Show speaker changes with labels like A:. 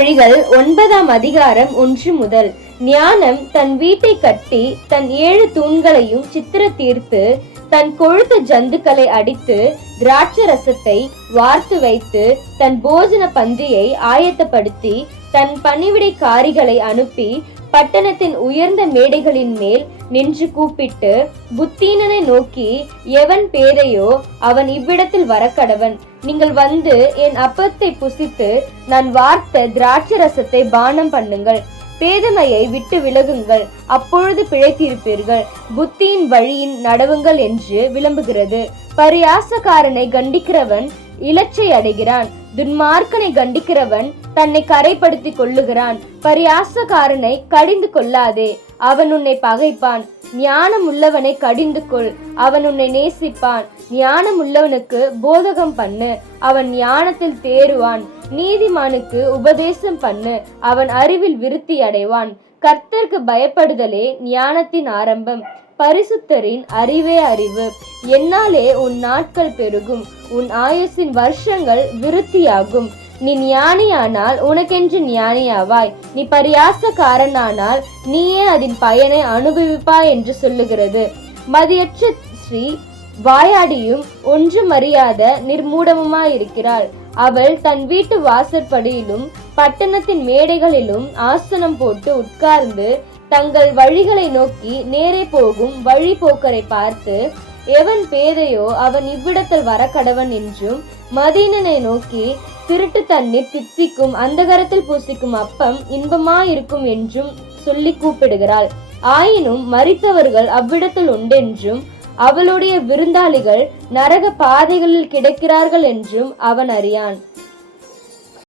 A: மொழிகள் ஒன்பதாம் அதிகாரம் ஒன்று முதல். ஞானம் தன் வீட்டை கட்டி தன் ஏழு தூண்களையும் சித்திர தீர்த்து தன் கொழுத்த ஜந்துக்களை அடித்து திராட்சை ரசத்தை வார்த்து வைத்து தன் போஜன பந்தியை ஆயத்தப்படுத்தி தன் பணிவிடைக்காரிகளை அனுப்பி பட்டணத்தின் உயர்ந்த மேடைகளின் மேல் நின்று கூப்பிட்டு புத்தீனனை நோக்கி எவன் பேதையோ அவன் இவ்விடத்தில் வரக்கடவன். நீங்கள் வந்து என் அப்பத்தை புசித்து நான் வார்த்த திராட்சை ரசத்தை பானம் பண்ணுங்கள். பேதமையை விட்டு விலகுங்கள். அப்பொழுது பிழைத்திருப்பீர்கள். புத்தியின் வழியின் நடவுங்கள் என்று விளம்புகிறது. பரியாசக்காரனை கண்டிக்கிறவன் இலச்சை அடைகிறான். துன்மார்க்கனை கண்டிக்கிறவன் தன்னை கரைப்படுத்திக் கொள்ளுகிறான். பரியாசக்காரனை கடிந்து கொள்ளாதே. அவன் உன்னை பகைப்பான். ஞானம் உள்ளவனை கடிந்து கொள். அவன் உன்னை நேசிப்பான். ஞானம் உள்ளவனுக்கு போதகம் பண்ணு. அவன் ஞானத்தில் தேறுவான். நீதிமானுக்கு உபதேசம் பண்ணு. அவன் அறிவில் விருத்தி அடைவான். கர்த்தருக்கு பயப்படுதலே ஞானத்தின் ஆரம்பம். பரிசுத்தரின் அறிவே அறிவு. என்னாலே உன் நாட்கள் பெருகும். உன் ஆயுசின் வருஷங்கள் விருத்தியாகும். நீ ஞானியானால் உனக்கென்று ஞானியாவாய். நீ பரியாசக்காரனானால் நீயே அதன் பயனை அனுபவிப்பாய் என்று சொல்லுகிறது. மதியற்ற ஸ்ரீ வாயாடியும் ஒன்றும் அறியாத நிர்மூடமுமாயிருக்கிறாள். அவள் தன் வீட்டு வாசற்படியிலும் பட்டணத்தின் மேடைகளிலும் ஆசனம் போட்டு உட்கார்ந்து தங்கள் வழிகளை நோக்கி நேரே போகும் வழி போக்கரை பார்த்து எவன் பேதையோ அவன் இவ்விடத்தில் வரக்கடவன் என்றும் மதீனனை நோக்கி திருட்டு தண்ணீர் தித்திக்கும் அந்தகரத்தில் பூசிக்கும் அப்பம் இன்பமாயிருக்கும் என்றும் சொல்லி கூப்பிடுகிறாள். ஆயினும் மறித்தவர்கள் அவ்விடத்தில் உண்டென்றும் அவளுடைய விருந்தாளிகள் நரக பாதைகளில் கிடக்கிறார்கள் என்றும் அவன் அறியான்.